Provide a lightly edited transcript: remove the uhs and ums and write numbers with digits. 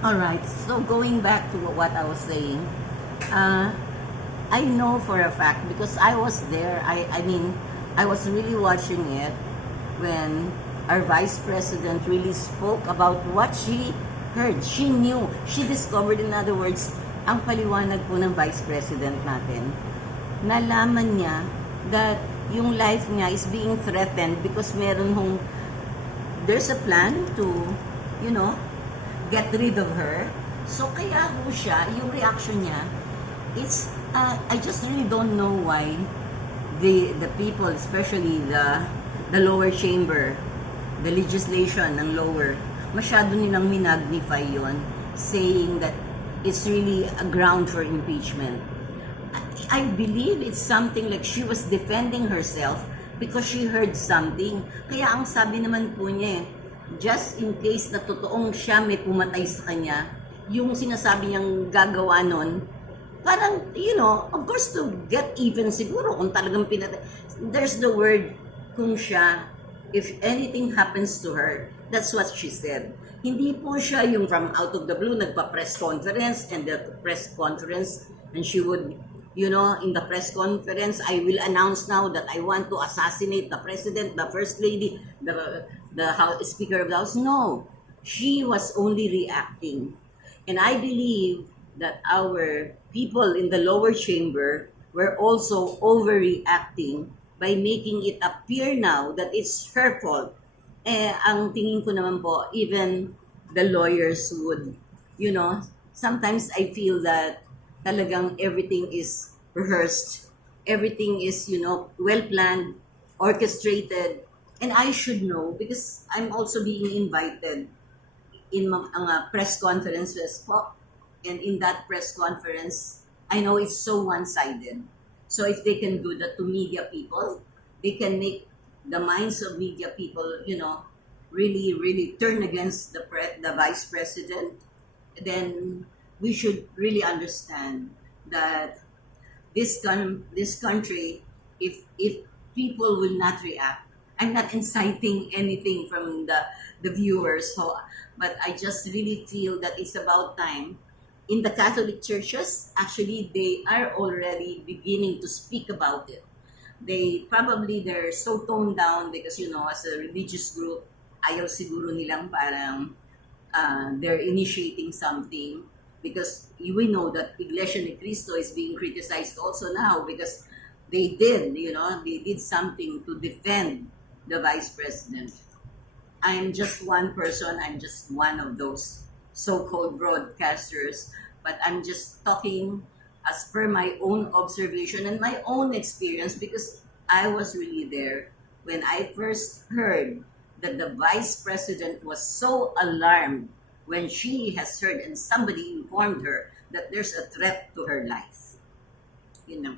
All right. So going back to what I was saying, uh, I know for a fact because I was there. I mean, I was really watching it when our vice president really spoke about what she heard. She knew. She discovered, in other words, ang paliwanag po ng vice president natin. Nalaman niya that yung life niya is being threatened because there's a plan to, you know, get rid of her. So kaya ho siya, yung reaction niya, I just really don't know why the people, especially the lower chamber, the legislation ng lower, masyado nilang minagnify yon, saying that it's really a ground for impeachment. I believe it's something like she was defending herself because she heard something. Kaya ang sabi naman po niya, just in case na totoong siya may pumatay sa kanya, yung sinasabi niyang gagawa nun, parang, you know, of course to get even siguro kung talagang pinatay. There's the word, kung siya, if anything happens to her, that's what she said. Hindi po siya yung from out of the blue, nagpa-press conference, and the press conference, and she would, you know, in the press conference, I will announce now that I want to assassinate the president, the first lady, the House, Speaker of the House. No, she was only reacting. And I believe that our people in the lower chamber were also overreacting by making it appear now that it's her fault. Ang tingin ko naman po, even the lawyers would, you know, sometimes I feel that talagang everything is rehearsed, everything is, you know, well planned, orchestrated, and I should know because I'm also being invited in mga press conferences po, and in that press conference, I know it's so one-sided. So if they can do that to media people, they can make the minds of media people, you know, really, really turn against the vice president. Then we should really understand that this country, if people will not react, I'm not inciting anything from the viewers, so, but I just really feel that it's about time. In the Catholic churches, actually, they are already beginning to speak about it. They're so toned down because, you know, as a religious group, ayaw siguro nilang parang they're initiating something because we know that Iglesia ni Cristo is being criticized also now because they did something to defend the vice president. I'm just one person, I'm just one of those so-called broadcasters, but I'm just talking as per my own observation and my own experience because I was really there when I first heard that the vice president was so alarmed when she has heard and somebody informed her that there's a threat to her life. You know.